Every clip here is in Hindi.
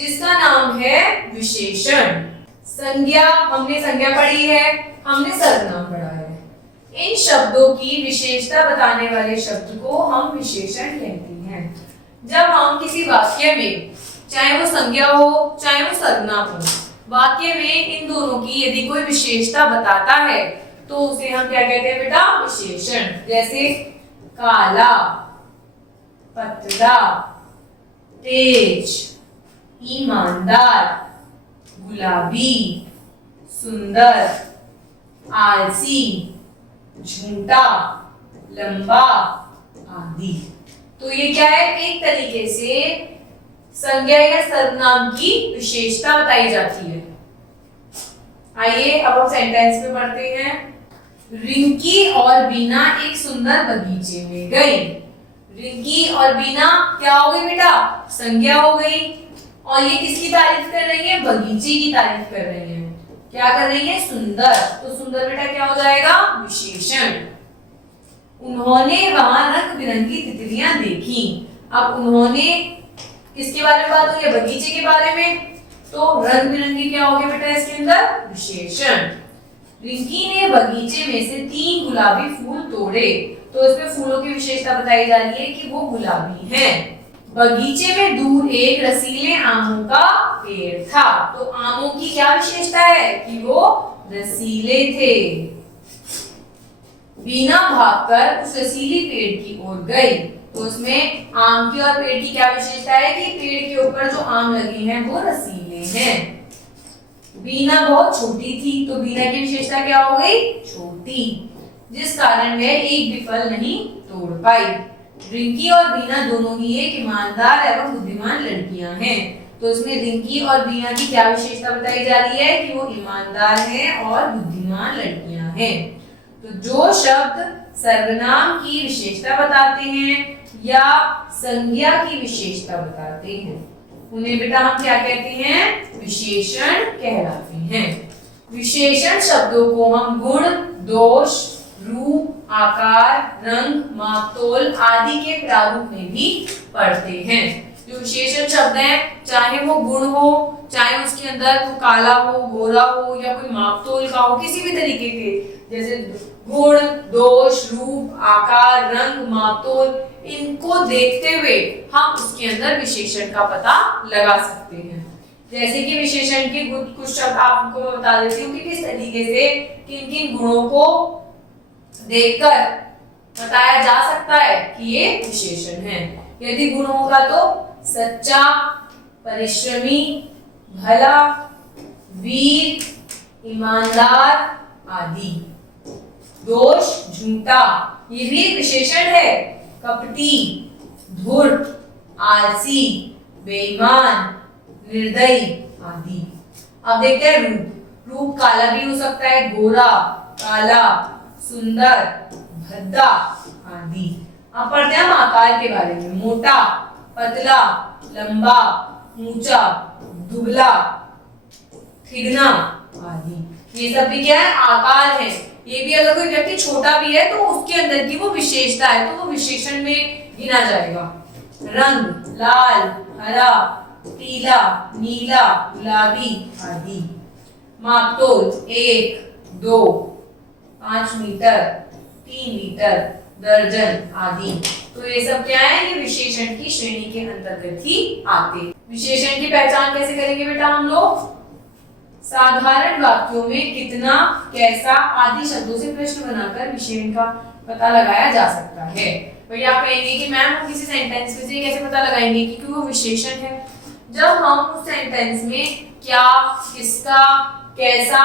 जिसका नाम है विशेषण। संज्ञा, हमने संज्ञा पढ़ी है, हमने सर्वनाम पढ़ा है। इन शब्दों की विशेषता बताने वाले शब्द को हम विशेषण कहते हैं। जब हम किसी वाक्य में, चाहे वो संज्ञा हो चाहे वो सर्वनाम हो, वाक्य में इन दोनों की यदि कोई विशेषता बताता है तो उसे हम क्या कहते हैं बेटा? विशेषण। जैसे काला, पतला, तेज, ईमानदार, गुलाबी, सुंदर, आलसी, झूठा, लंबा आदि। तो ये क्या है? एक तरीके से संज्ञा या सर्वनाम की विशेषता बताई जाती है। आइए अब हम सेंटेंस में पढ़ते हैं। रिंकी और बीना एक सुंदर बगीचे में गई। रिंकी और बीना क्या हो गई बेटा? संज्ञा हो गई। और ये किसकी तारीफ कर रही है? बगीचे की तारीफ कर रही है। क्या कर रही है? सुंदर। तो सुंदर बेटा क्या हो जाएगा? विशेषण। उन्होंने वहां रंग बिरंगी तितलियां देखी। अब उन्होंने किसके बारे में बात हो रही है? बगीचे के बारे में। तो रंग बिरंगी क्या हो गया बेटा इसके अंदर? विशेषण। रिंकी ने बगीचे में से 3 गुलाबी फूल तोड़े। तो इसमें फूलों की विशेषता बताई जा रही है कि वो गुलाबी हैं। बगीचे में दूर एक रसीले आमों का पेड़ था। तो आमों की क्या विशेषता है? कि वो रसीले थे। बीना भागकर उस रसीली पेड़ की ओर गई। तो उसमें आम की और पेड़ की क्या विशेषता है? कि पेड़ के ऊपर जो आम लगे हैं वो रसीले हैं। बीना बहुत छोटी थी। तो बीना की विशेषता क्या हो गई? छोटी, जिस कारण वह एक भी फल नहीं तोड़ पाई। रिंकी और बीना दोनों ही एक ईमानदार एवं बुद्धिमान लड़कियां हैं। तो इसमें रिंकी और बीना की क्या विशेषता बताई जा रही है? कि वो ईमानदार हैं और बुद्धिमान लड़कियां हैं। तो जो शब्द सर्वनाम की विशेषता बताते हैं या संज्ञा की विशेषता बताते हैं उन्हें बेटा हम क्या कहते हैं? विशेषण कहलाते हैं। विशेषण शब्दों को हम गुण, दोष, रूप, आकार, रंग, मापतोल आदि के प्रारूप में भी पढ़ते हैं। जो विशेषण शब्द हैं, चाहे वो गुण हो, चाहे उसके अंदर वो काला हो, गोरा हो या कोई मापतोल का हो, किसी भी तरीके के, जैसे गुण, दोष, रूप, आकार, रंग, मापतोल, इनको देखते हुए हम उसके अंदर विशेषण का पता लगा सकते हैं। जैसे कि विशेषण के कुछ शब्द आपको मैं बता देती हूँ कि किस तरीके से किन किन गुणों को देखकर बताया जा सकता है कि ये विशेषण है। यदि गुण होगा तो सच्चा, परिश्रमी, भला, वीर, ईमानदार आदि। दोष, झूठा, ये भी एक विशेषण है। कपटी, धूर्त, आलसी, बेईमान, निर्दयी आदि। अब देखते हैं रूप। रूप काला भी हो सकता है, गोरा, काला, सुंदर, भद्दा आदि। अब पढ़ते हैं हम आकार के बारे में। मोटा, पतला, लंबा, ऊंचा, दुबला, थिगना आदि। ये सब भी क्या है? आकार है। ये भी अगर कोई व्यक्ति छोटा भी है तो उसके अंदर की वो विशेषता है तो वो विशेषण में गिना जाएगा। रंग, लाल, हरा, पीला, नीला, गुलाबी आदि। मापतोल 1, 2, 5 मीटर, 3 मीटर, दर्जन आदि। तो ये सब क्या है? ये विशेषण की श्रेणी के अंतर्गत ही आते। विशेषण की पहचान कैसे करेंगे बेटा हम लोग? साधारण वाक्यों में कितना, कैसा आदि शब्दों से प्रश्न बनाकर विशेषण का पता लगाया जा सकता है। वही आप कहेंगे कि मैम हम किसी सेंटेंस में से कैसे पता लगाएंगे कि वो विशेषण है? जब हम उस सेंटेंस में क्या, किसका, कैसा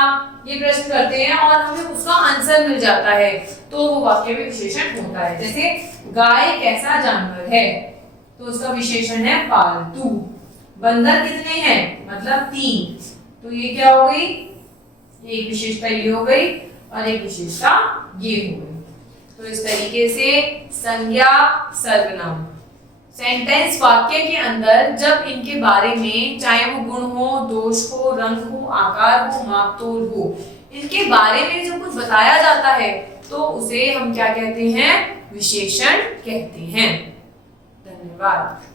ये प्रश्न करते हैं और हमें उसका आंसर मिल जाता है तो वो वाक्य में विशेषण होता है। जैसे गाय कैसा जानवर है? तो उसका विशेषण है पालतू। बंदर कितने हैं? मतलब 3। तो ये क्या हो गई? एक विशेषता ये हो गई और एक विशेषता ये हो गई। तो इस तरीके से संज्ञा, सर्वनाम, सेंटेंस वाक्य के अंदर जब इनके बारे में, चाहे वो गुण हो, दोष हो, रंग हो, आकार हो, मापतोल हो, इनके बारे में जब कुछ बताया जाता है तो उसे हम क्या कहते हैं? विशेषण कहते हैं। धन्यवाद।